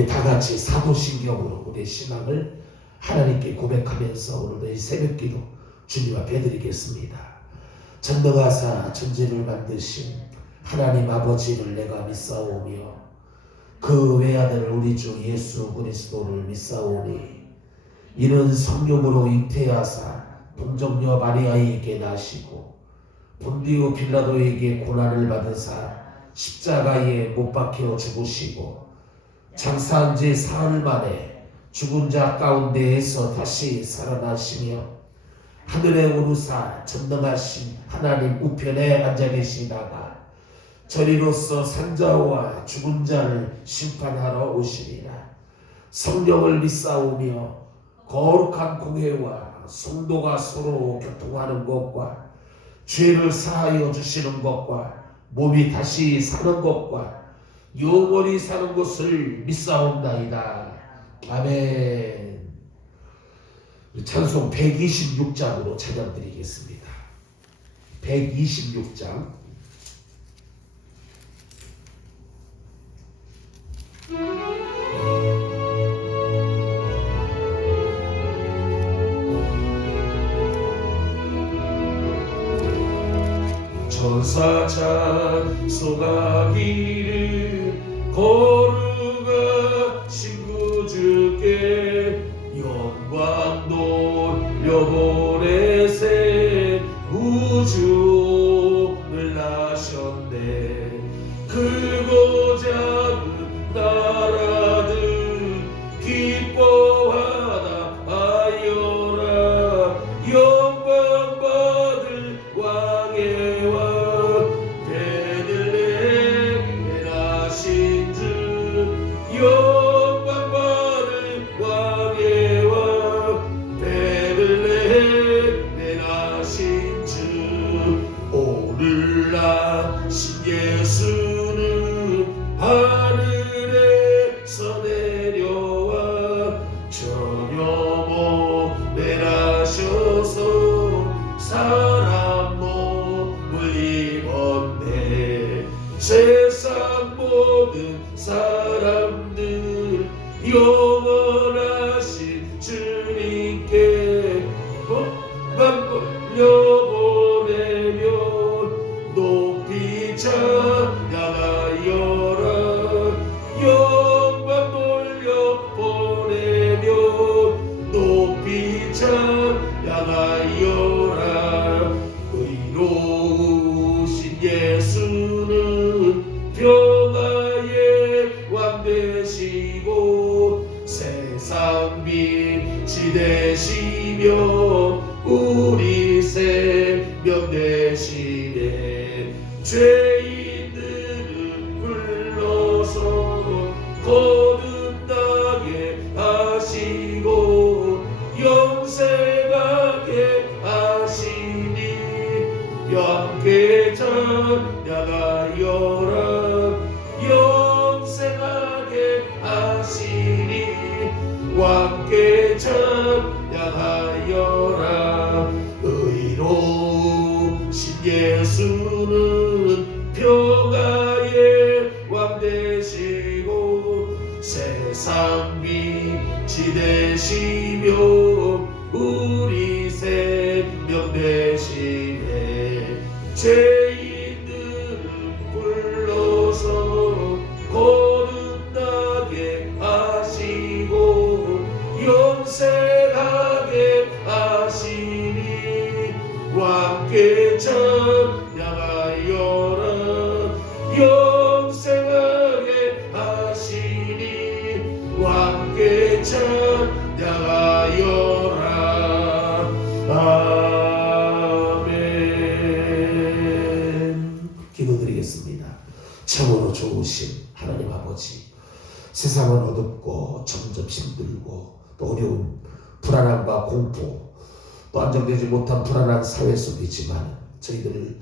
우리 다 같이 사도신경으로 우리의 신앙을 하나님께 고백하면서 오늘도 이 새벽기도 주님 앞에 드리겠습니다. 전능하사 천지를 만드신 하나님 아버지를 내가 믿사오며 그 외아들 우리 주 예수 그리스도를 믿사오니 이는 성령으로 잉태하사 동정녀 마리아에게 나시고 본디오 빌라도에게 고난을 받으사 십자가에 못 박혀 죽으시고 장사한 지 사흘 만에 죽은 자 가운데에서 다시 살아나시며 하늘에 오르사 전능하신 하나님 우편에 앉아 계시다가 저리로서 산자와 죽은 자를 심판하러 오시리라. 성령을 믿사오며 거룩한 공회와 성도가 서로 교통하는 것과 죄를 사하여 주시는 것과 몸이 다시 사는 것과 영원히 사는 것을 믿사옵나이다. 아멘. 찬송 126장으로 찬양드리겠습니다. 126장. 천사 찬송하기를 거룩하신 구주께 영광 돌려보내세 우주를 나셨네. 크고 작은 나라들 기뻐하다 하여라. 영광 받을 왕의 예수는 하늘에서 내려와 전혀 몸에 나셔서 사람 몸을 입었네. 세상 모든 사람들 영원하신 주님께 몸만 벌려보내며 높이 찬양하여라. 영광 돌려보내며 높이 찬양하여라. 의로우신 예수는 평화의 왕 되시고 세상 빛이 되시며 우리 생명 되시네. 죄인들을 불러서 거듭나게 하시고 영생하게 하시니 함께 찬양하여라. 영생하게 하시니 함께 찬양하여라. 의로우신 예수는 평화의 왕 되시고 세상 빛이 되시며 우리 생명 되시네. 죄인들을 불러서 거듭나게 하시고 영생하게 하시니 함께 찬양하여라. 영생하게 하시니 함께 찬양하여라. 아멘. 기도드리겠습니다. 참으로 좋으신 하나님 아버지, 세상은 어둡고 점점 힘들고 또 어려운 불안함과 공포 또 안정되지 못한 불안한 사회 속이지만 저희들을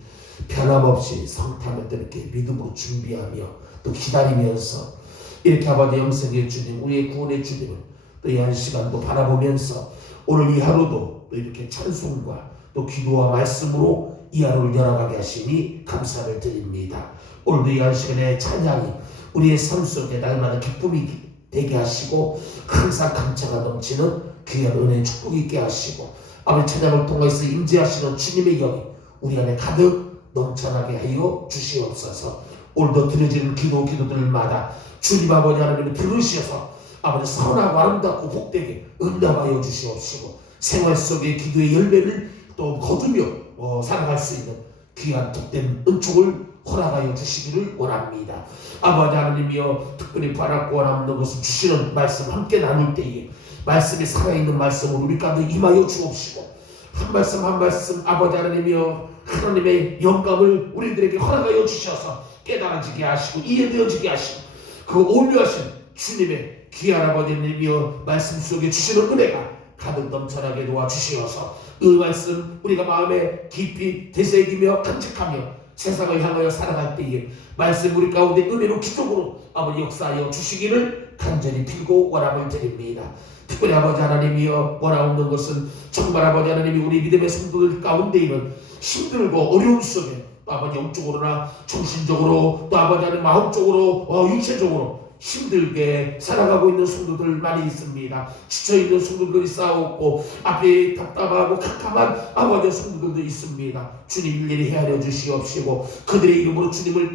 변함없이 성탄을 이렇게 믿음으로 준비하며 또 기다리면서 이렇게 아버지 영생의 주님, 우리의 구원의 주님을 또 이 한 시간도 바라보면서 오늘 이 하루도 또 이렇게 찬송과 또 기도와 말씀으로 이 하루를 열어가게 하시니 감사를 드립니다. 오늘도 이 한 시간의 찬양이 우리의 삶 속에 날마다 기쁨이 되게 하시고 항상 감차가 넘치는 귀한 은혜의 축복이 있게 하시고 아버지 찬양을 통해서 임재하시는 주님의 영이 우리 안에 가득 넘쳐나게 하여 주시옵소서. 오늘도 드려지는 기도들마다 주님 아버지 하나님을 들으셔서 아버지 선하고 아름답고 복되게 응답하여 주시옵시고 생활 속에 기도의 열매를 또 거두며 살아갈 수 있는 귀한 복된 은총을 허락하여 주시기를 원합니다. 아버지 하나님이여 특별히 바라고 원하는 것을 주시는 말씀 함께 나눌 때에 말씀이 살아있는 말씀을 우리 가운데 임하여 주옵시고 한 말씀 한 말씀 아버지 하나님이여 하나님의 영감을 우리들에게 허락하여 주셔서 깨달아지게 하시고 이해되어지게 하시고 그 오묘하신 주님의 귀한 아버지 하나님이여 말씀 속에 주시는 은혜가 가득 넘쳐나게 도와주시어서 그 말씀 우리가 마음에 깊이 되새기며 간직하며 세상을 향하여 살아갈 때에 말씀 우리 가운데 은혜로 기적으로 아버지 역사하여 주시기를 간절히 빌고 원함을 드립니다. 특별히 아버지 하나님이여 원하옵는 것은 정말 아버지 하나님이 우리 믿음의 성도들 가운데 있는 힘들고 어려움 속에 아버지 영적으로나 정신적으로 또 아버지 하나님 마음적으로 육체적으로 힘들게 살아가고 있는 성도들 많이 있습니다. 지쳐있는 성도들이 싸웠고 앞에 답답하고 캄캄한 아버지 성도들도 있습니다. 주님 일일이 헤아려 주시옵시고 그들의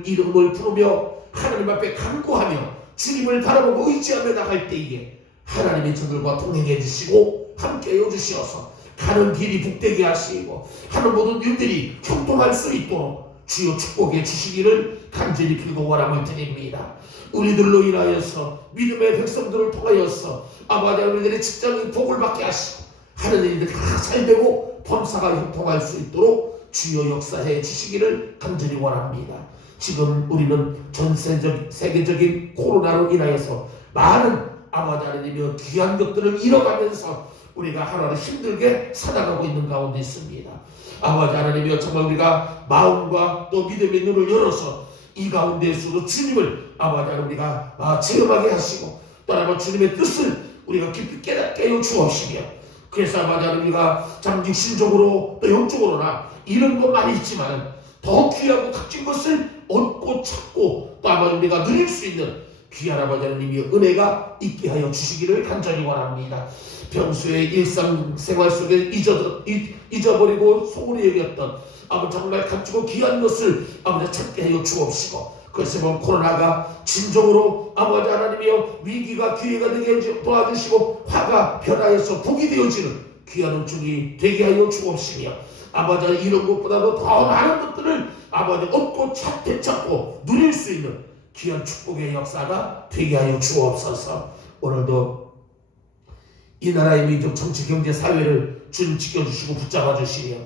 이름을 부르며 하나님 앞에 간구하며 주님을 바라보고 의지하며 나갈 때에 하나님의 저들과 동행해 주시고 함께해 주시어서 가는 길이 복되게 하시고 하는 모든 일들이 형통할 수 있도록 주여 축복해 주시기를 간절히 빌고 원함을 드립니다. 우리들로 인하여서 믿음의 백성들을 통하여서 아버지 우리들의 직장이 복을 받게 하시고 하는 일들이 다 잘되고 범사가 형통할 수 있도록 주여 역사해 주시기를 간절히 원합니다. 지금 우리는 전 세계적인 코로나로 인하여서 많은 아버지 하나님의 귀한 것들을 잃어가면서 우리가 하루하루 힘들게 살아가고 있는 가운데 있습니다. 아버지 하나님이여 정말 우리가 마음과 또 믿음의 눈을 열어서 이 가운데에서도 주님을 아버지 하나님 우리가 체험하게 하시고 또 아버지 주님의 뜻을 우리가 깊이 깨닫게 하여 주옵시며 그래서 아버지 하나님 우리가 참 육신적으로 또 영적으로나 이런 것 많이 있지만 더 귀하고 값진 것을 얻고 찾고 또 아버지 우리가 누릴 수 있는 귀한 아버지 하나님의 은혜가 있게 하여 주시기를 간절히 원합니다. 평소에 일상생활 속에 잊어버리고 소홀히 여겼던 아버지 정말 값지고 귀한 것을 아버지 찾게 하여 주옵시고 그래서 보면 코로나가 진정으로 아버지 하나님이여 위기가 기회가 되게 도와주시고 화가 변화해서 복이 되어지는 귀한 은총이 되게 하여 주옵시며 아버지 이런 것보다도 더 많은 것들을 아버지 얻고 되찾고 누릴 수 있는 귀한 축복의 역사가 되게 하여 주옵소서. 오늘도 이 나라의 민족 정치 경제 사회를 주님 지켜주시고 붙잡아 주시며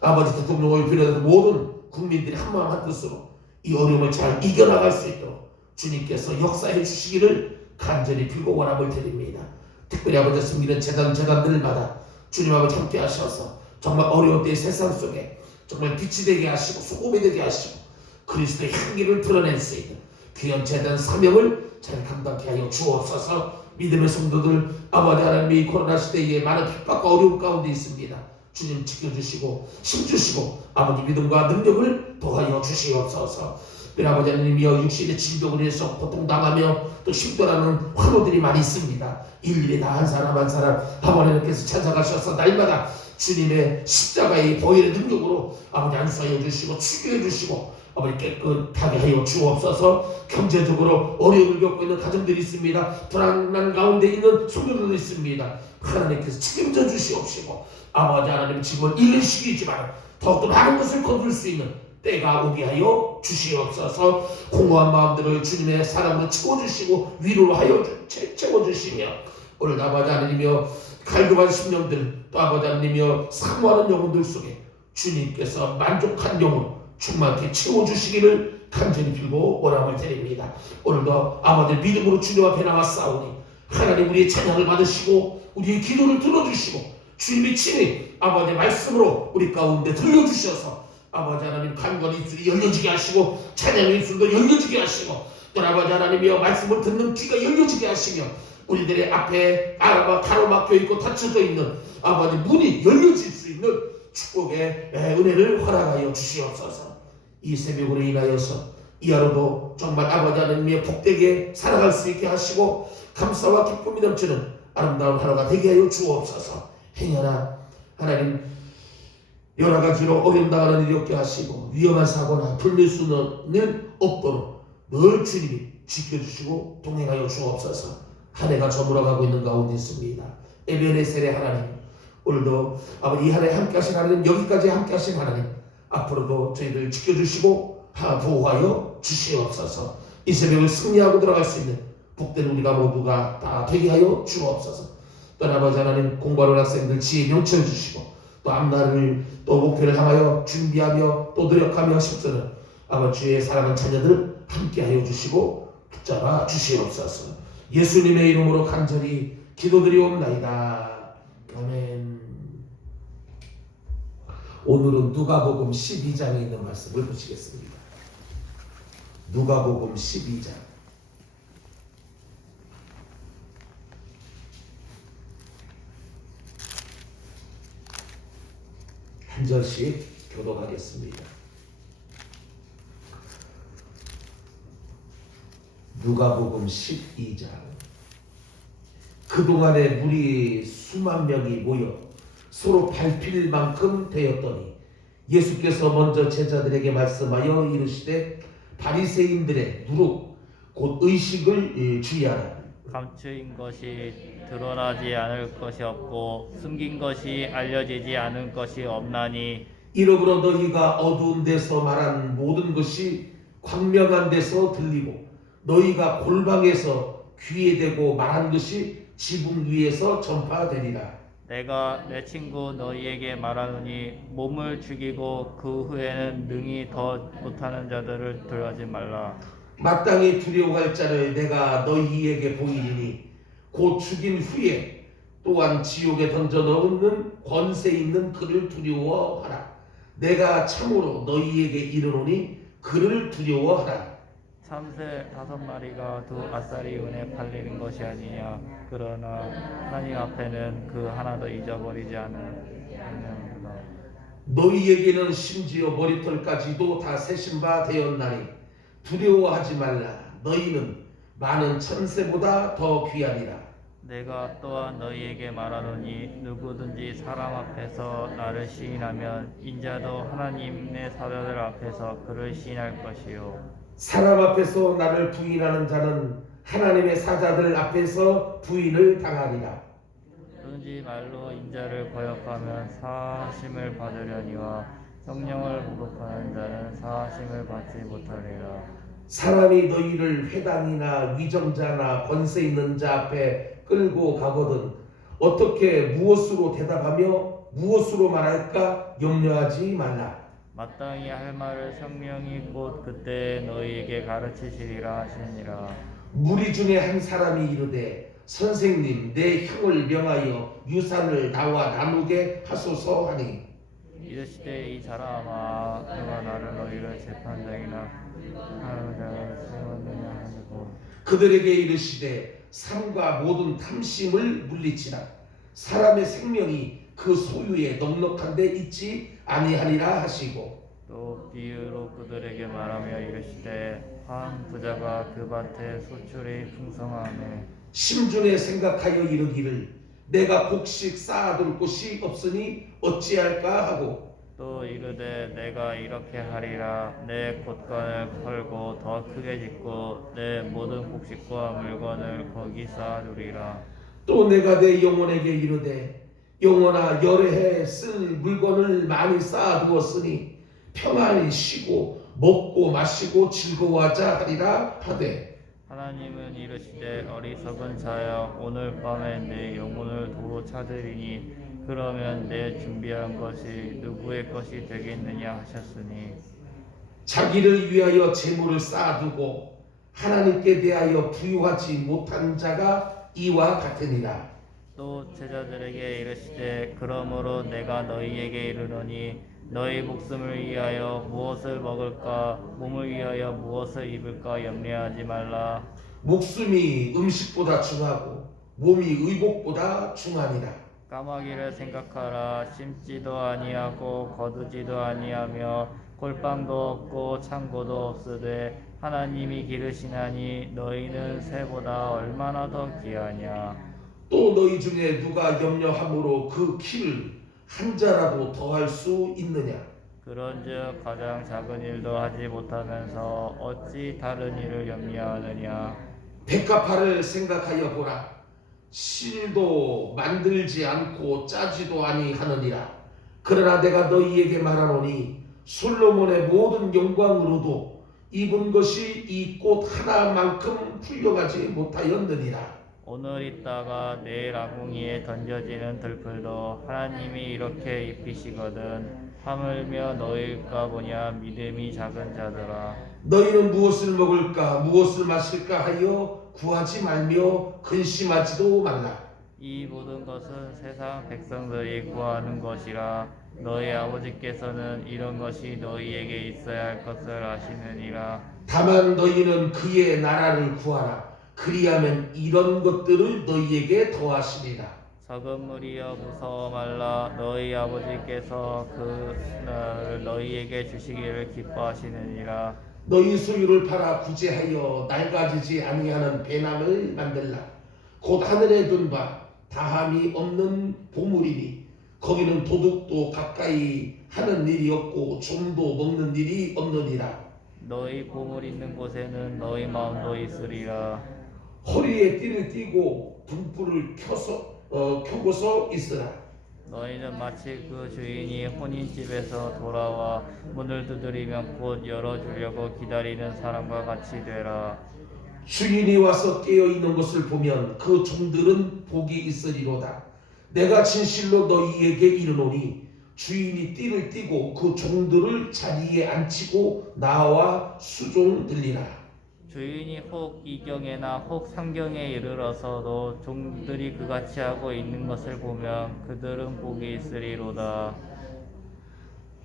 아버지 대통령을 비롯해서 모든 국민들이 한마음 한뜻으로 이 어려움을 잘 이겨나갈 수 있도록 주님께서 역사해 주시기를 간절히 빌고 원함을 드립니다. 특별히 아버지 섬기는 재단들마다 주님 아버지 함께 하셔서 정말 어려운 때의 세상 속에 정말 빛이 되게 하시고 소금이 되게 하시고 그리스도의 향기를 드러낼 수 있는 귀한 재단 사명을 잘 감당케 하여 주옵소서. 믿음의 성도들 아버지 하나님이 코로나 시대에 많은 핍박과 어려움 가운데 있습니다. 주님 지켜주시고 힘주시고 아버지 믿음과 능력을 더하여 주시옵소서. 우리 아버지 하나님이여 육신의 질병을 위해서 고통당하며 또 힘들어하는 환우들이 많이 있습니다. 일일이 다 한 사람 한 사람 하나님께서 찾아가셔서 날마다 주님의 십자가의 보혈의 능력으로 아버지 안수하여 주시고 치유해 주시고 아버지 깨끗하게 하여 주옵소서. 경제적으로 어려움을 겪고 있는 가정들이 있습니다. 불안한 가운데 있는 성도들도 있습니다. 하나님께서 책임져 주시옵시고 아버지 하나님 지금은 이른 시기이지만 더욱더 많은 것을 거둘 수 있는 때가 오게 하여 주시옵소서. 공허한 마음들을 주님의 사랑으로 채워주시고 위로로 하여 채워주시며 오늘 아버지 하나님이여 갈급한 심령들 또 아버지 하나님이여 사모하는 영혼들 속에 주님께서 만족한 영혼 충만케 채워주시기를 간절히 빌고 원함을 드립니다. 오늘도 아버지 믿음으로 주님 앞에 나왔사오니 하나님 우리의 찬양을 받으시고 우리의 기도를 들어주시고 주님의 친히 아버지 말씀으로 우리 가운데 들려주셔서 아버지 하나님 간관의 입술이 열려지게 하시고 찬양의 입술도 열려지게 하시고 또 아버지 하나님이여 말씀을 듣는 귀가 열려지게 하시며 우리들의 앞에 가로막혀 있고 닫혀져 있는 아버지 문이 열려질 수 있는 축복의 은혜를 허락하여 주시옵소서. 이 새벽으로 인하여서 이하로도 정말 아버지 하나님의 복되게 살아갈 수 있게 하시고 감사와 기쁨이 넘치는 아름다운 하루가 되게 하여 주옵소서. 행여나 하나님 여러 가지로 어려움 당하는 일이 없게 하시고 위험한 사고나 불밀수는 없도록 늘 주님이 지켜주시고 동행하여 주옵소서. 한 해가 저물어가고 있는 가운데 있습니다. 에베네셀의 하나님, 오늘도 아버지 이 한 해 함께 하신 하나님, 여기까지 함께 하신 하나님, 앞으로도 저희들 지켜주시고 보호하여 주시옵소서. 이 새벽을 승리하고 들어갈 수 있는 복된 우리가 모두가 다 되게 하여 주옵소서. 또 아버지 하나님, 공부하는 학생들 지혜 명철 주시고 또 앞날을 또 목표를 향하여 준비하며 또 노력하며 싶서는 아버지 주의 사랑하는 자녀들 함께하여 주시고 붙잡아 주시옵소서. 예수님의 이름으로 간절히 기도드리옵나이다. 아멘. 오늘은 누가복음 12장에 있는 말씀을 보시겠습니다. 누가복음 12장 한 절씩 교독하겠습니다. 누가복음 12장. 그동안에 무리 수만 명이 모여 서로 밟힐 만큼 되었더니 예수께서 먼저 제자들에게 말씀하여 이르시되 바리새인들의 누룩 곧 의식을 주의하라. 감추인 것이 드러나지 않을 것이 없고 숨긴 것이 알려지지 않을 것이 없나니 이러므로 너희가 어두운 데서 말한 모든 것이 광명한 데서 들리고 너희가 골방에서 귀에 대고 말한 것이 지붕 위에서 전파되리라. 내가 내 친구 너희에게 말하노니 몸을 죽이고 그 후에는 능히 더 못하는 자들을 두려워하지 말라. 마땅히 두려워할 자를 내가 너희에게 보이리니 곧 죽인 후에 또한 지옥에 던져 넣는 권세 있는 그를 두려워하라. 내가 참으로 너희에게 이르노니 그를 두려워하라. 참새 5마리가 두 아싸리 은에 팔리는 것이 아니냐. 그러나 하나님 앞에는 그 하나도 잊어버리지 않느니라. 너희에게는 심지어 머리털까지도 다 세신 바 되었나니 두려워하지 말라. 너희는 많은 천새보다 더 귀하니라. 내가 또한 너희에게 말하노니 누구든지 사람 앞에서 나를 시인하면 인자도 하나님의 사자들 앞에서 그를 시인할 것이요. 사람 앞에서 나를 부인하는 자는 하나님의 사자들 앞에서 부인을 당하리라. 누군지 말로 인자를 거역하면 사하심을 받으려니와 성령을 모독하는 자는 사하심을 받지 못하리라. 사람이 너희를 회당이나 위정자나 권세 있는 자 앞에 끌고 가거든 어떻게 무엇으로 대답하며 무엇으로 말할까 염려하지 말라. 마땅히 할 말을 성령이 곧 그때 너희에게 가르치시리라 하시니라. 무리 중에 한 사람이 이르되 선생님 내 형을 명하여 유산을 나와 나누게 하소서 하니 이르시되 이 사람아 누가 나를 너희를 재판장이나 하는 자를 세웠느냐 하고 그들에게 이르시되 삶과 모든 탐심을 물리치라. 사람의 생명이 그 소유에 넉넉한 데 있지 아니하리라 하시고 또 비유로 그들에게 말하며 이르시되 한 부자가 그 밭에 소출이 풍성하매 심중에 생각하여 이르기를 내가 곡식 쌓아둘 곳이 없으니 어찌할까 하고 또 이르되 내가 이렇게 하리라. 내 곳간을 헐고 더 크게 짓고 내 모든 곡식과 물건을 거기 쌓아두리라. 또 내가 내 영혼에게 이르되 영혼아 여러 해 쓸 물건을 많이 쌓아두었으니 평안히 쉬고 먹고 마시고 즐거워하자 하리라 하되 하나님은 이르시되 어리석은 자여 오늘 밤에 내 영혼을 도로 찾으리니 그러면 내 준비한 것이 누구의 것이 되겠느냐 하셨으니 자기를 위하여 재물을 쌓아두고 하나님께 대하여 부유하지 못한 자가 이와 같으니라. 또 제자들에게 이르시되 그러므로 내가 너희에게 이르노니 너희 목숨을 위하여 무엇을 먹을까 몸을 위하여 무엇을 입을까 염려하지 말라. 목숨이 음식보다 중하고 몸이 의복보다 중하니라. 까마귀를 생각하라. 심지도 아니하고 거두지도 아니하며 골방도 없고 창고도 없으되 하나님이 기르시나니 너희는 새보다 얼마나 더 귀하냐. 또 너희 중에 누가 염려함으로 그 키를 한 자라도 더할 수 있느냐. 그런즉 가장 작은 일도 하지 못하면서 어찌 다른 일을 염려하느냐. 백합화를 생각하여 보라. 실도 만들지 않고 짜지도 아니하느니라. 그러나 내가 너희에게 말하노니 솔로몬의 모든 영광으로도 입은 것이 이 꽃 하나만큼 훌륭하지 못하였느니라. 오늘 있다가 내일 아궁이에 던져지는 들풀도 하나님이 이렇게 입히시거든. 하물며 너희일까 보냐. 믿음이 작은 자들아. 너희는 무엇을 먹을까 무엇을 마실까 하여 구하지 말며 근심하지도 말라. 이 모든 것은 세상 백성들이 구하는 것이라. 너희 아버지께서는 이런 것이 너희에게 있어야 할 것을 아시느니라. 다만 너희는 그의 나라를 구하라. 그리하면 이런 것들을 너희에게 더하시리라. 적은 무리여 무서워 말라. 너희 아버지께서 그 나라를 너희에게 주시기를 기뻐하시느니라. 너희 소유를 팔아 구제하여 낡아지지 아니하는 배낭을 만들라. 곧 하늘에 둔 바 다함이 없는 보물이니 거기는 도둑도 가까이 하는 일이 없고 좀도 먹는 일이 없느니라. 너희 보물 있는 곳에는 너희 마음도 있으리라. 허리에 띠를 띠고 등불을 켜고서 있으라. 너희는 마치 그 주인이 혼인집에서 돌아와 문을 두드리면 곧 열어주려고 기다리는 사람과 같이 되라. 주인이 와서 깨어 있는 것을 보면 그 종들은 복이 있으리로다. 내가 진실로 너희에게 이르노니 주인이 띠를 띠고 그 종들을 자리에 앉히고 나와 수종들리라. 주인이 혹 이경에나 혹 삼경에 이르러서도 종들이 그같이 하고 있는 것을 보면 그들은 복이 있으리로다.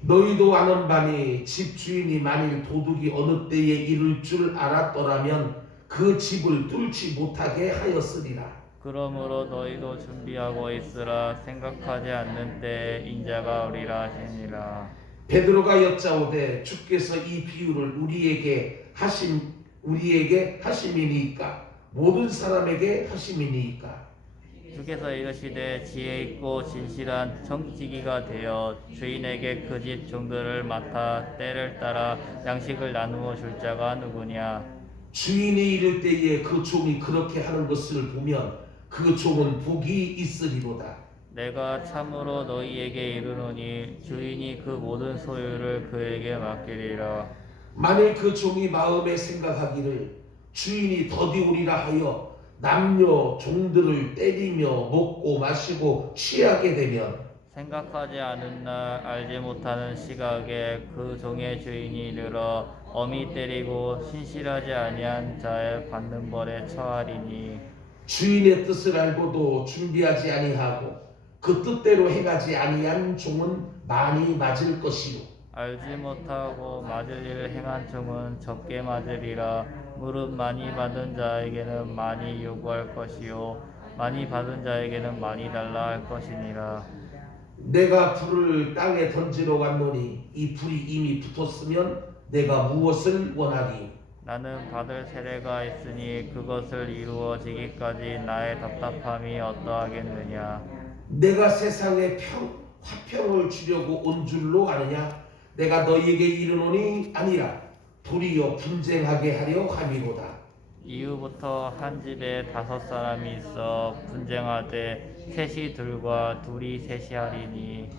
너희도 아는 바니 집 주인이 만일 도둑이 어느 때에 이를 줄 알았더라면 그 집을 뚫지 못하게 하였으리라. 그러므로 너희도 준비하고 있으라. 생각하지 않는 때에 인자가 오리라 하시니라. 베드로가 여짜오되 주께서 이 비유를 우리에게 하심이니까 모든 사람에게 하심이니까. 주께서 이르시되 지혜 있고 진실한 청지기가 되어 주인에게 그 집 종들을 맡아 때를 따라 양식을 나누어 줄 자가 누구냐. 주인이 이를 때에 그 종이 그렇게 하는 것을 보면 그 종은 복이 있으리로다. 내가 참으로 너희에게 이르노니 주인이 그 모든 소유를 그에게 맡기리라. 만일 그 종이 마음에 생각하기를 주인이 더디우리라 하여 남녀 종들을 때리며 먹고 마시고 취하게 되면 생각하지 않은 날 알지 못하는 시각에 그 종의 주인이 이르러 엄히 때리고 신실하지 아니한 자의 받는 벌에 처하리니. 주인의 뜻을 알고도 준비하지 아니하고 그 뜻대로 행하지 아니한 종은 많이 맞을 것이요 알지 못하고 맞을 일을 행한 종은 적게 맞으리라. 무릇 많이 받은 자에게는 많이 요구할 것이요 많이 받은 자에게는 많이 달라 할 것이니라. 내가 불을 땅에 던지러 왔노니 이 불이 이미 붙었으면 내가 무엇을 원하리. 나는 받을 세례가 있으니 그것을 이루어지기까지 나의 답답함이 어떠하겠느냐. 내가 세상에 화평을 주려고 온 줄로 아느냐. 내가 너희에게 이르노니 아니라 도리어 분쟁하게 하려 함이로다. 이후부터 한 집에 5사람이 있어 분쟁하되 셋이 둘과 둘이 셋이 하리니.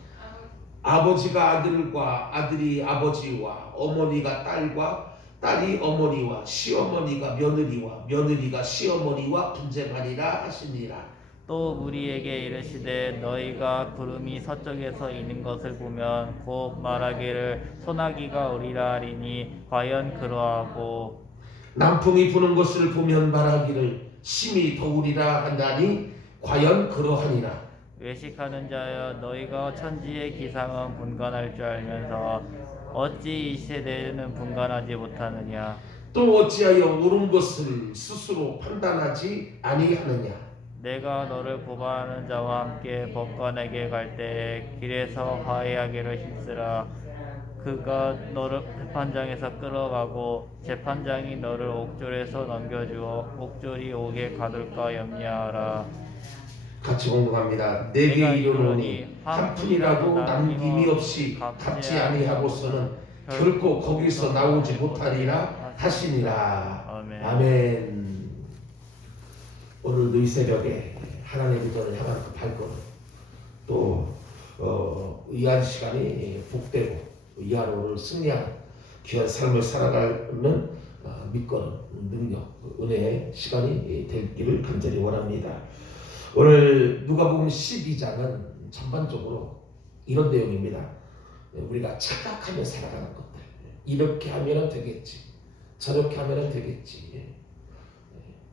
아버지가 아들과 아들이 아버지와 어머니가 딸과 딸이 어머니와 시어머니가 며느리와 며느리가 시어머니와 분쟁하리라 하시니라. 또 우리에게 이르시되 너희가 구름이 서쪽에서 이는 것을 보면 곧 말하기를 소나기가 오리라 하리니 과연 그러하고 남풍이 부는 것을 보면 말하기를 심히 더우리라 한다니 과연 그러하니라. 외식하는 자여 너희가 천지의 기상은 분간할 줄 알면서 어찌 이 세대에는 분간하지 못하느냐. 또 어찌하여 옳은 것을 스스로 판단하지 아니하느냐. 내가 너를 고발하는 자와 함께 법관에게 갈 때에 길에서 화해하기를 힘쓰라. 그가 너를 재판장에서 끌어가고 재판장이 너를 옥졸에서 넘겨주어 옥졸이 옥에 가둘까 염려하라. 같이 공동합니다. 내가 내게 이르노니 이르노니 한 푼이라도 남김이 없이 갚지 아니하고서는 결코 거기서 나오지 못하리라 하시니라. 아멘. 아멘. 오늘도 이 새벽에 하나님의 전을 향하는 그 발걸음, 또 이한 시간이 복되고 이 하루를 승리하는 귀한 삶을 살아가는 밑거름, 능력, 은혜의 시간이 되기를 간절히 원합니다. 오늘 누가복음 12장은 전반적으로 이런 내용입니다. 우리가 착각하며 살아가는 것들, 이렇게 하면 되겠지, 저렇게 하면 되겠지,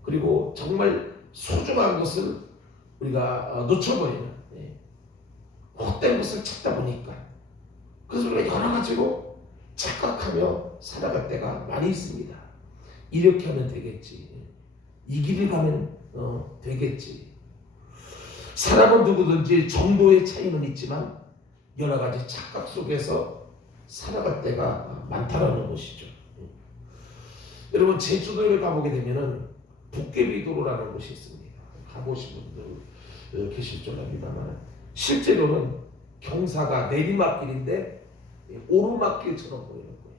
그리고 정말 소중한 것을 우리가 놓쳐버리는 헛된 것을 찾다 보니까, 그래서 우리가 여러 가지로 착각하며 살아갈 때가 많이 있습니다. 이렇게 하면 되겠지, 이 길을 가면 되겠지. 사람은 누구든지 정도의 차이는 있지만 여러 가지 착각 속에서 살아갈 때가 많다라는 것이죠. 여러분, 제주도에 가보게 되면은 도깨비도로라는 곳이 있습니다. 가보신 분들 계실 줄 압니다만, 실제로는 경사가 내리막길인데 오르막길처럼 보이는 거예요.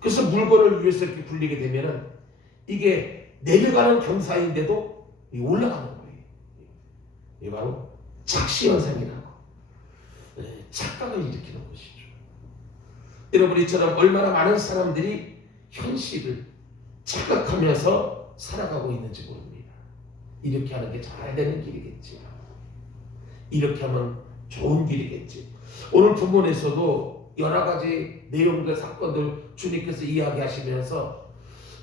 그래서 물건을 위해서 이렇게 굴리게 되면은 이게 내려가는 경사인데도 올라가는 거예요. 이게 바로 착시 현상이라고, 착각을 일으키는 것이죠. 여러분, 이처럼 얼마나 많은 사람들이 현실을 착각하면서 살아가고 있는지 모릅니다. 이렇게 하는 게 잘 되는 길이겠지, 이렇게 하면 좋은 길이겠지. 오늘 본문에서도 여러 가지 내용들, 사건들 주님께서 이야기하시면서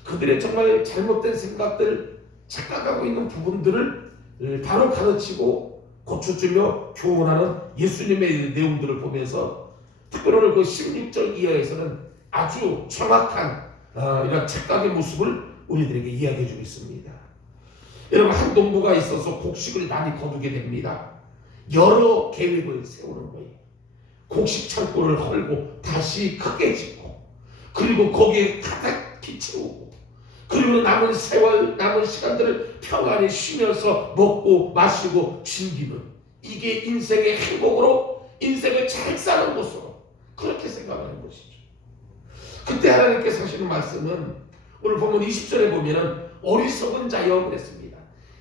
그들의 정말 잘못된 생각들, 착각하고 있는 부분들을 바로 가르치고 고쳐주며 교훈하는 예수님의 내용들을 보면서, 특별히 오늘 그 16절 이하에서는 아주 정확한 이런 착각의 모습을 우리들에게 이야기해 주고 있습니다. 여러분, 한 농부가 있어서 곡식을 많이 거두게 됩니다. 여러 계획을 세우는 거예요. 곡식 창고를 헐고 다시 크게 짓고, 그리고 거기에 가득히 채우고, 그리고 남은 세월, 남은 시간들을 평안히 쉬면서 먹고 마시고 즐기는, 이게 인생의 행복으로, 인생을 잘 사는 것으로 그렇게 생각하는 것이죠. 그때 하나님께서 하시는 말씀은 오늘 보면 20절에 보면은 어리석은 자여 그랬습니다.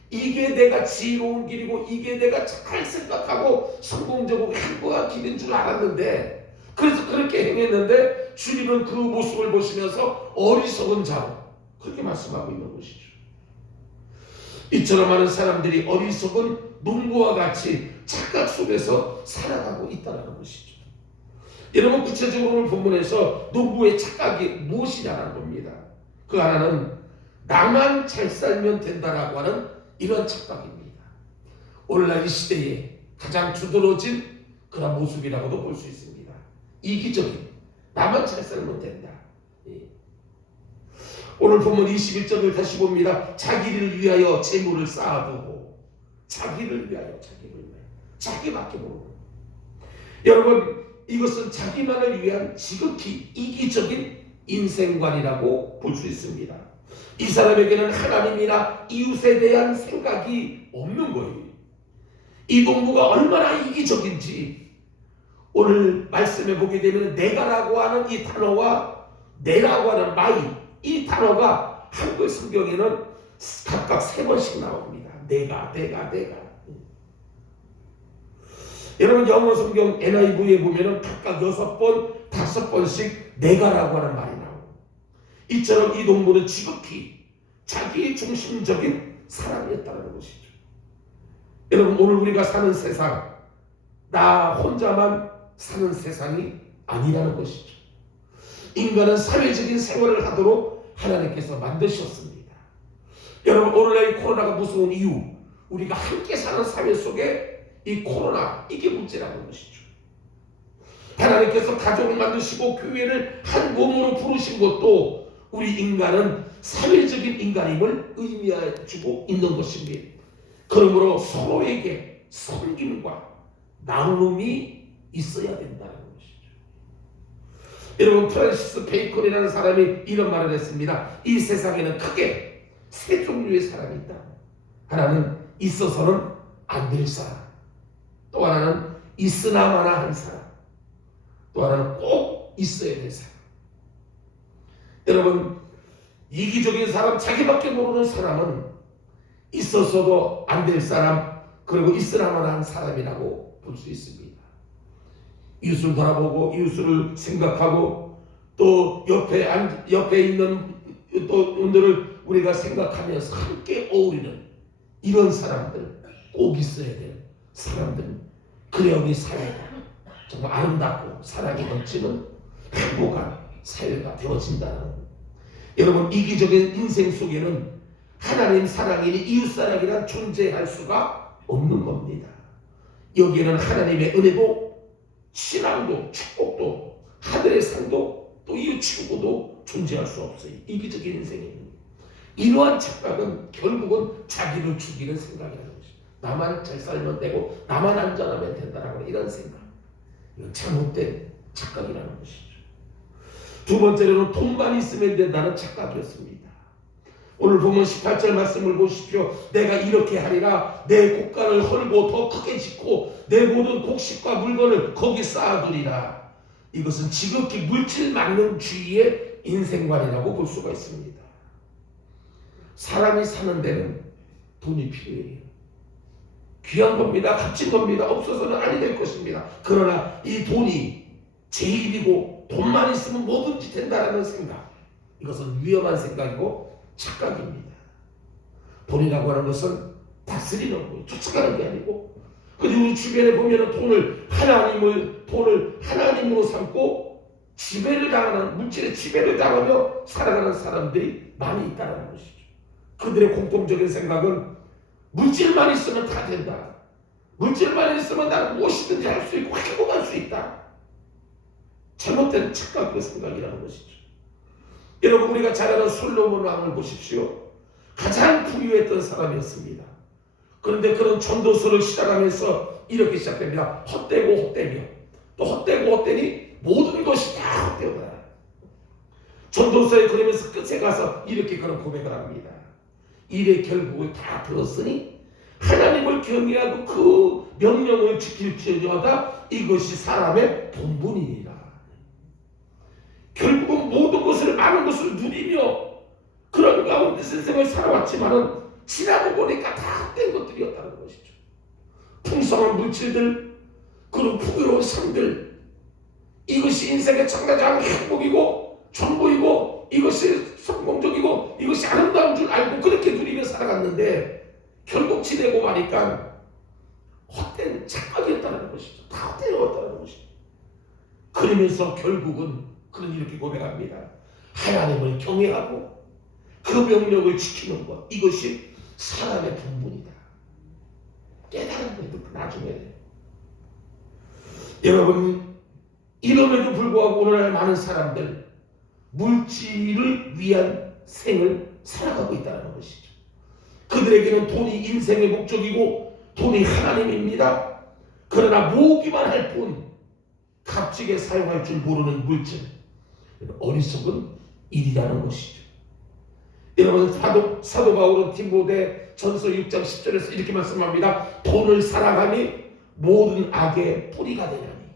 이게 내가 지혜로운 길이고 이게 내가 잘 생각하고 성공적으로 행복한 길인 줄 알았는데, 그래서 그렇게 행했는데 주님은 그 모습을 보시면서 어리석은 자로 그렇게 말씀하고 있는 것이죠. 이처럼 많은 사람들이 어리석은 농부와 같이 착각 속에서 살아가고 있다는 것이죠. 여러분, 구체적으로 오늘 본문에서 농부의 착각이 무엇이냐는 겁니다. 그 하나는 나만 잘 살면 된다라고 하는 이런 착각입니다. 오늘날 이 시대에 가장 두드러진 그런 모습이라고도 볼 수 있습니다. 이기적인, 나만 잘 살면 된다. 오늘 본문 21절을 다시 봅니다. 자기를 위하여 재물을 쌓아두고, 자기를 위하여, 자기밖에 모르고. 여러분, 이것은 자기만을 위한 지극히 이기적인 인생관이라고 볼 수 있습니다. 이 사람에게는 하나님이나 이웃에 대한 생각이 없는 거예요. 이 농부가 얼마나 이기적인지 오늘 말씀에 보게 되면 내가라고 하는 이 단어와 내라고 하는 마이, 이 단어가 한글 성경에는 각각 3번씩 나옵니다. 내가. 여러분, 영어 성경 NIV에 보면은 각각 6번, 5번씩 내가라고 하는 말이 나오고, 이처럼 이 농부는 지극히 자기 중심적인 사람이었다는 것이죠. 여러분, 오늘 우리가 사는 세상, 나 혼자만 사는 세상이 아니라는 것이죠. 인간은 사회적인 생활을 하도록 하나님께서 만드셨습니다. 여러분, 오늘날 이 코로나가 무서운 이유, 우리가 함께 사는 사회 속에 이 코로나, 이게 문제라는 것이죠. 하나님께서 가족을 만드시고 교회를 한 몸으로 부르신 것도 우리 인간은 사회적인 인간임을 의미해주고 있는 것입니다. 그러므로 서로에게 섬김과 나눔이 있어야 된다는 것이죠. 여러분, 프란시스 베이컨이라는 사람이 이런 말을 했습니다. 이 세상에는 크게 세 종류의 사람이 있다. 하나는 있어서는 안 될 사람, 또 하나는 있으나 마나 한 사람, 또 하나는 꼭 있어야 될 사람. 여러분, 이기적인 사람, 자기밖에 모르는 사람은 있어서도 안 될 사람, 그리고 있으나 마나 한 사람이라고 볼 수 있습니다. 이웃을 바라보고 이웃을 생각하고 또 옆에 있는 또 분들을 우리가 생각하면서 함께 어울리는 이런 사람들, 꼭 있어야 될 사람들. 그래야 우리 사회가 정말 아름답고 사랑이 넘치는 행복한 사회가 되어진다는. 여러분, 이기적인 인생 속에는 하나님 사랑이니 이웃 사랑이란 존재할 수가 없는 겁니다. 여기에는 하나님의 은혜도 신앙도 축복도 하늘의 상도 또 이웃 친구도 존재할 수 없어요. 이기적인 인생에는. 이러한 착각은 결국은 자기를 죽이는 생각이라는 것이죠. 나만 잘 살면 되고 나만 안전하면 된다라고 이런 생각. 이건 잘못된 착각이라는 것이죠. 두 번째로는 돈만 있으면 된다는 착각이었습니다. 오늘 보면 18절 말씀을 보십시오. 내가 이렇게 하리라. 내 곡간을 헐고 더 크게 짓고 내 모든 곡식과 물건을 거기 쌓아두리라. 이것은 지극히 물질 만능주의의 인생관이라고 볼 수가 있습니다. 사람이 사는 데는 돈이 필요해요. 귀한 겁니다. 값진 겁니다. 없어서는 아니 될 것입니다. 그러나 이 돈이 제일이고 돈만 있으면 뭐든지 된다라는 생각, 이것은 위험한 생각이고 착각입니다. 돈이라고 하는 것은 다스리는 거예요. 쫓아가는 게 아니고. 그리고 우리 주변에 보면은 돈을 하나님으로 삼고 지배를 당하는, 물질의 지배를 당하며 살아가는 사람들이 많이 있다는 것이죠. 그들의 공통적인 생각은 물질만 있으면 다 된다. 물질만 있으면 나는 무엇이든지 할 수 있고 행복할 수 있다. 잘못된 착각의 생각이라는 것이죠. 여러분, 우리가 잘 아는 솔로몬 왕을 보십시오. 가장 부유했던 사람이었습니다. 그런데 그런 전도서를 시작하면서 이렇게 시작됩니다. 헛되고 헛되며 또 헛되고 헛되니 모든 것이 다 헛되다. 전도서에 그러면서 끝에 가서 이렇게 그런 고백을 합니다. 일의 결국을 다 들었으니 하나님을 경외하고 그 명령을 지킬지어다. 이것이 사람의 본분이니라. 결국은 모든 것을, 많은 것을 누리며 그런 가운데 세상을 살아왔지만은 지나고 보니까 다 헛된 것들이었다는 것이죠. 풍성한 물질들, 그리고 풍요로운 삶들, 이것이 인생의 장가장 행복이고 전부이고 이것이 성공적이고 이것이 아름다운 줄 알고 그렇게 누리며 살아갔는데 결국 지내고 마니까 헛된 착각이었다는 것이죠. 다 헛되었다는 것이죠. 그러면서 결국은 그는 이렇게 고백합니다. 하나님을 경외하고 그 명령을 지키는 것, 이것이 사람의 본분이다. 깨달은 거예요. 나중에. 여러분, 이럼에도 불구하고 오늘날 많은 사람들 물질을 위한 생을 살아가고 있다는 것이죠. 그들에게는 돈이 인생의 목적이고 돈이 하나님입니다. 그러나 모으기만 할 뿐 값지게 사용할 줄 모르는 물질, 어리석은 일이라는 것이죠. 여러분, 사도 바울은 디모데 전서 6장 10절에서 이렇게 말씀합니다. 돈을 사랑함이 모든 악의 뿌리가 되나니.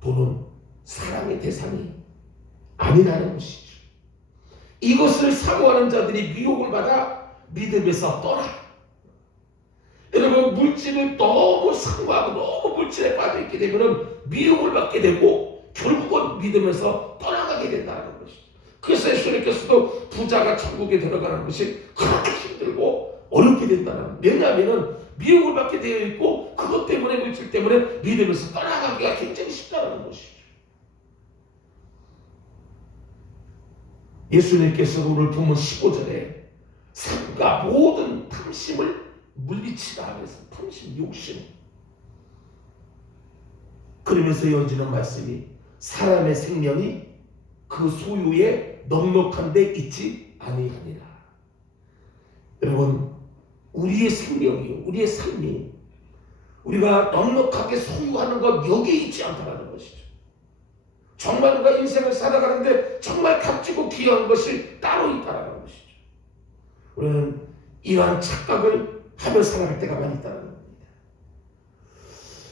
돈은 사랑의 대상이 아니라는 것이죠. 이것을 사모하는 자들이 미혹을 받아 믿음에서 떠나. 여러분, 물질을 너무 사모하고 너무 물질에 빠져있게 되면 미혹을 받게 되고 결국은 믿음에서 떠나가게 된다는 것이죠. 그래서 예수님께서도 부자가 천국에 들어가는 것이 그렇게 힘들고 어렵게 된다는, 왜냐하면 미혹을 받게 되어 있고 그것 때문에, 물질 때문에 믿음에서 떠나가기가 굉장히 쉽다는 것이죠. 예수님께서도 오늘 본문 15절에 삶과 모든 탐심을 물리치라 하면서, 탐심, 욕심, 그러면서 이어지는 말씀이 사람의 생명이 그 소유에 넉넉한 데 있지 아니하니라. 여러분, 우리의 생명이, 우리의 삶이 우리가 넉넉하게 소유하는 것 여기에 있지 않다는 것이죠. 정말 누가 인생을 살아가는데 정말 값지고 귀한 것이 따로 있다는 것이죠. 우리는 이러한 착각을 하며 살아갈 때가 많이 있다는 겁니다.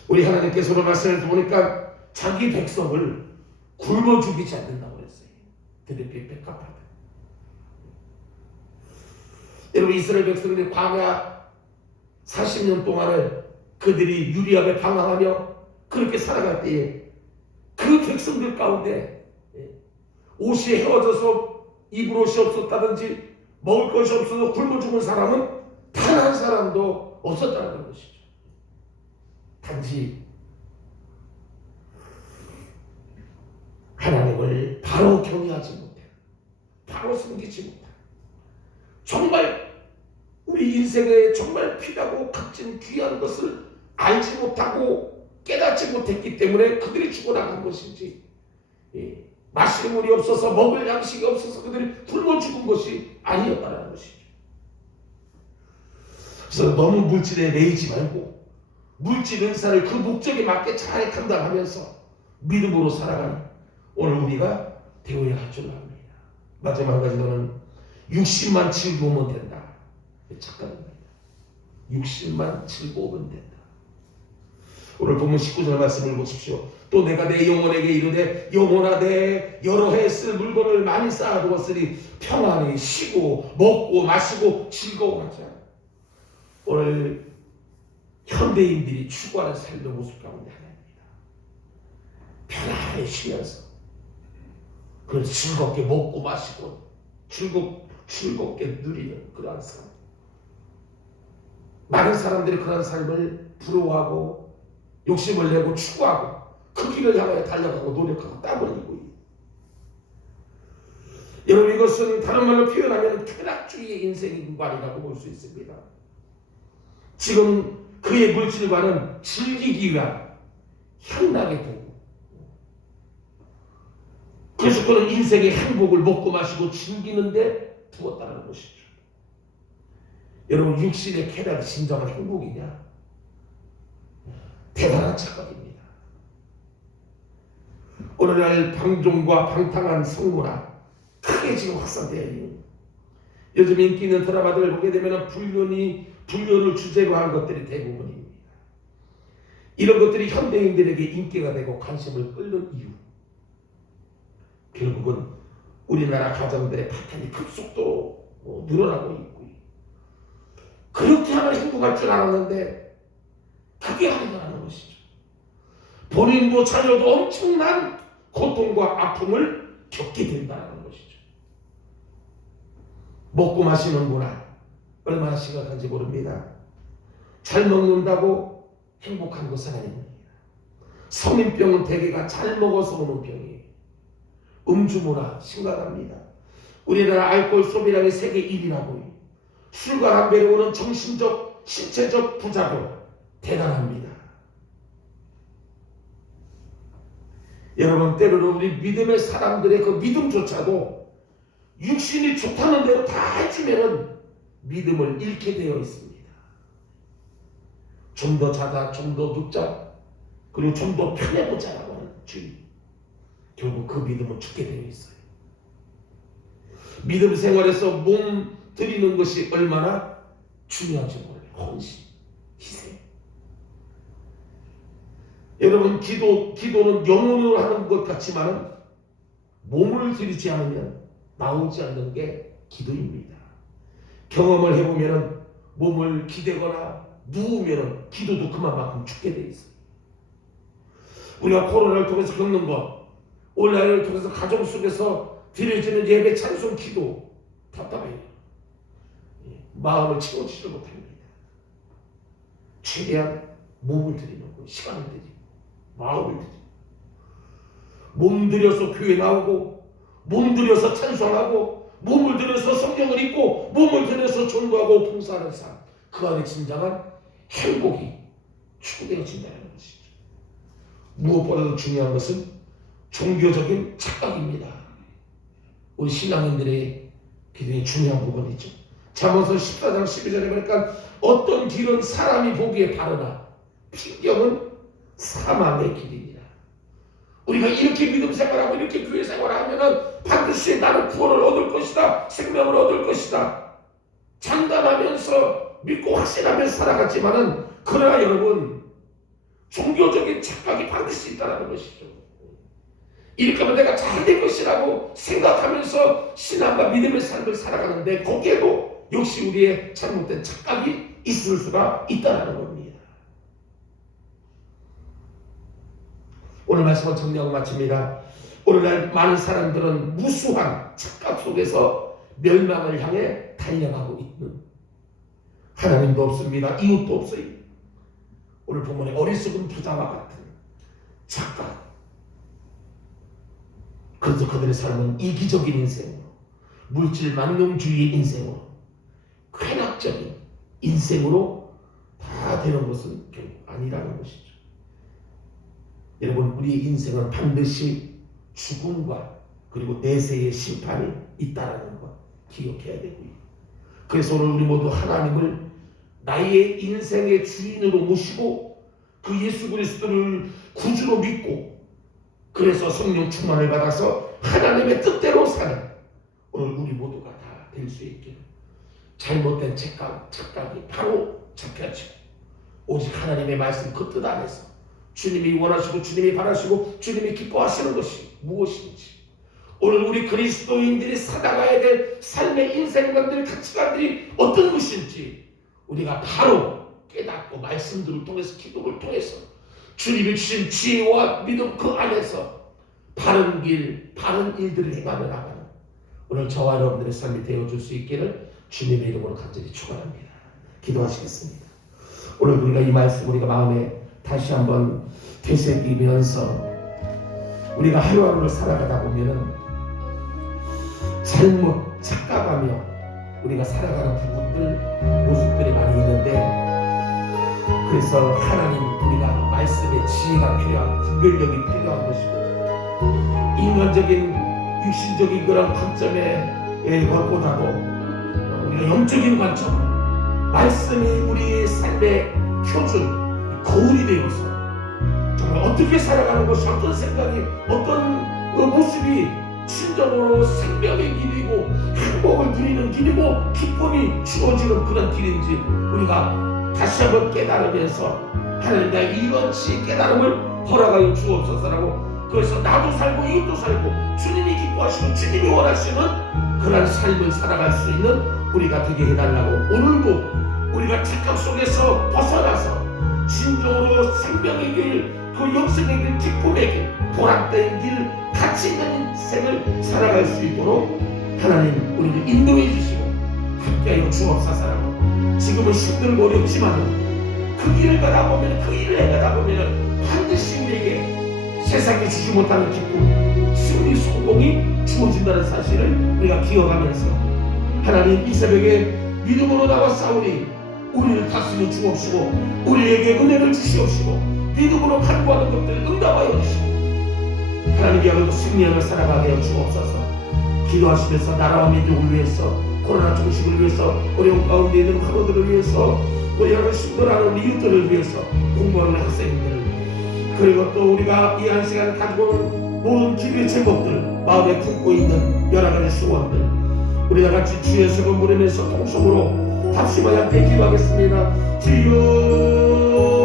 우리 하나님께서 오늘 말씀을 보니까 자기 백성을 굶어 죽이지 않는다고 그랬어요. 드레피 백합하다. 여러분, 이스라엘 백성들이 광야 40년 동안을 그들이 유리함에 방황하며 그렇게 살아갈 때에 그 백성들 가운데 옷이 헤어져서 입을 옷이 없었다든지 먹을 것이 없어서 굶어 죽은 사람은 단 한 사람도 없었다는 것이죠. 단지 하나님을 바로 경외하지 못해, 바로 섬기지 못해, 정말 우리 인생에 정말 필요하고 값진 귀한 것을 알지 못하고 깨닫지 못했기 때문에 그들이 죽어나간 것이지, 마실 물이 없어서 먹을 양식이 없어서 그들이 굶어 죽은 것이 아니었다는 것이죠. 그래서 너무 물질에 매이지 말고 물질 은사를 그 목적에 맞게 잘 감당하면서 믿음으로 살아가는 오늘 우리가 되어야 할 줄 압니다. 마지막 한 가지로는 60만 즐거우면 된다. 착각입니다. 60만 즐거우면 된다. 오늘 본문 19절 말씀을 보십시오. 또 내가 내 영혼에게 이르되 영혼아, 내 여러 해 쓸 물건을 많이 쌓아두었으니 평안히 쉬고 먹고 마시고 즐거워하자. 오늘 현대인들이 추구하는 삶의 모습 가운데 하나입니다. 편안히 쉬면서 그걸 즐겁게 먹고 마시고 즐겁게 누리는 그러한 삶. 많은 사람들이 그러한 삶을 부러워하고 욕심을 내고 추구하고 그 길을 향하여 달려가고 노력하고 땀 흘리고, 여러분, 이것은 다른 말로 표현하면 쾌락주의의 인생관이라고 볼 수 있습니다. 지금 그의 물질과는 즐기기 위한 향락의 도구. 그래서 그는 인생의 행복을 먹고 마시고 즐기는데 두었다는 것이죠. 여러분, 육신의 쾌락이 진정한 행복이냐? 대단한 착각입니다. 오늘날 방종과 방탕한 성문화 크게 지금 확산되어 있는, 요즘 인기 있는 드라마들을 보게 되면 불륜을 주제로 한 것들이 대부분입니다. 이런 것들이 현대인들에게 인기가 되고 관심을 끌는 이유, 결국은 우리나라 가정들의 파탄이 급속도로 늘어나고 있고, 그렇게 하면 행복할 줄 알았는데 그게 아니라는 것이죠. 본인도 자녀도 엄청난 고통과 아픔을 겪게 된다는 것이죠. 먹고 마시는 문화 얼마나 심각한지 모릅니다. 잘 먹는다고 행복한 것은 아닙니다. 성인병은 대개가 잘 먹어서 오는 병이에요. 음주 문화 심각합니다. 우리나라 알코올 소비량이 세계 1위라고요. 술과 담배로 오는 정신적, 신체적 부작용 대단합니다. 여러분, 때로는 우리 믿음의 사람들의 그 믿음조차도 육신이 좋다는 대로 다 해주면은 믿음을 잃게 되어 있습니다. 좀 더 자다, 좀 더 눕자, 그리고 좀 더 편해보자라고 하는 주의. 결국 그 믿음은 죽게 되어 있어요. 믿음 생활에서 몸 드리는 것이 얼마나 중요한지 몰라요. 헌신, 희생. 여러분, 기도는 영혼으로 하는 것 같지만 몸을 들이지 않으면 나오지 않는 게 기도입니다. 경험을 해보면 몸을 기대거나 누우면 기도도 그만큼 죽게 돼 있어요. 우리가 코로나를 통해서 겪는 것, 온라인을 통해서 가정 속에서 드려지는 예배, 찬송, 기도 답답해요. 마음을 채워지지 못합니다. 최대한 몸을 드리는 거, 시간을 드리고 마음을 드리고, 몸 들여서 교회 나오고, 몸 들여서 찬송하고, 몸을 들여서 성경을 읽고, 몸을 들여서 전도하고 봉사하는 삶, 그 안에 진정한 행복이 추구되어진다는 것이죠. 무엇보다도 중요한 것은 종교적인 착각입니다. 우리 신앙인들의 굉장히 중요한 부분이죠. 잠언서 14장 12절에 보니까 어떤 길은 사람이 보기에 바르나 필경은 사망의 길이니라. 우리가 이렇게 믿음 생활하고 이렇게 교회 생활하면은 반드시 나는 구원을 얻을 것이다, 생명을 얻을 것이다, 장담하면서 믿고 확신하면서 살아갔지만은, 그러나 여러분, 종교적인 착각이 반드시 있다는 것이죠. 이렇게 하면 내가 잘 될 것이라고 생각하면서 신앙과 믿음의 삶을 살아가는데, 거기에도 역시 우리의 잘못된 착각이 있을 수가 있다는 겁니다. 오늘 말씀은 정리하고 마칩니다. 오늘날 많은 사람들은 무수한 착각 속에서 멸망을 향해 달려가고 있는, 하나님도 없습니다. 이웃도 없어요. 오늘 본문에 어리석은 부자와 같은 착각. 그래서 그들의 삶은 이기적인 인생으로, 물질 만능주의 인생으로, 쾌락적인 인생으로 다 되는 것은 결국 아니라는 것이죠. 여러분, 우리의 인생은 반드시 죽음과 그리고 내세의 심판이 있다는 것 기억해야 되고요. 그래서 오늘 우리 모두 하나님을 나의 인생의 주인으로 모시고 그 예수 그리스도를 구주로 믿고, 그래서 성령 충만을 받아서 하나님의 뜻대로 사는 오늘 우리 모두가 다 될 수 있기를, 잘못된 착각이 바로 잡혀지고 오직 하나님의 말씀 그 뜻 안에서 주님이 원하시고 주님이 바라시고 주님이 기뻐하시는 것이 무엇인지, 오늘 우리 그리스도인들이 살아가야 될 삶의 인생관들, 가치관들이 어떤 것인지 우리가 바로 깨닫고 말씀들을 통해서, 기도를 통해서 주님이 주신 지혜와 믿음 그 안에서 바른 길, 바른 일들을 행하며 나가는 오늘 저와 여러분들의 삶이 되어줄 수 있기를 주님의 이름으로 간절히 축원합니다. 기도하시겠습니다. 오늘 우리가 이 말씀 우리가 마음에 다시 한번 되새기면서 우리가 하루하루를 살아가다 보면은 잘못 착각하며 우리가 살아가는 부분들, 모습들이 많이 있는데, 그래서 하나님, 우리가 말씀의 지혜가 필요한, 분별력이 필요한 것이고, 인간적인 육신적인 그런 관점의 것보다도 우리가 영적인 관점, 말씀이 우리의 삶의 표준, 거울이 되어서 정말 어떻게 살아가는 것이, 어떤 생각이, 어떤 그 모습이 진정으로 생명의 길이고 행복을 누리는 길이고 기쁨이 주어지는 그런 길인지 우리가 다시 한번 깨달으면서, 하나님 나 이런치 깨달음을 허락하여 주옵소서라고, 그래서 나도 살고 이것도 살고 주님이 기뻐하시고 주님이 원하시는 그런 삶을 살아갈 수 있는 우리가 되게 해달라고, 오늘도 우리가 착각 속에서 벗어나서 진정으로 생명의 길, 그 영생의 길, 기쁨의 길, 보람된 길, 가치 있는 인생을 살아갈 수 있도록 하나님 우리를 인도해 주시고 함께하여 주옵소서라고, 지금은 힘들고 어렵지만 그 길을 가다 보면, 그 일을 해가다 보면 반드시 우리에게 세상에 주지 못하는 기쁨, 승리, 성공이 주어진다는 사실을 우리가 기억하면서, 하나님 이 새벽에 믿음으로 나와 싸우니 우리를 다스려 주옵시고 우리에게 은혜를 주시옵시고 믿음으로 간구하는 것들을 응답하여 주시고 하나님의 여러분 승리하며 살아가게 하여 주옵소서. 기도하시면서 나라와 민족을 위해서, 코로나 종식을 위해서, 어려운 가운데 있는 학우들을 위해서, 또 여러 신도라는 이웃들을 위해서, 공부하는 학생들을, 그리고 또 우리가 이 한 시간 가지고 온 모든 기도의 제목들, 마음에 품고 있는 여러 가지 소원들, 우리 다 같이 주의 세번 부르면서 통성으로 합심하여 함께 기도하겠습니다. 주여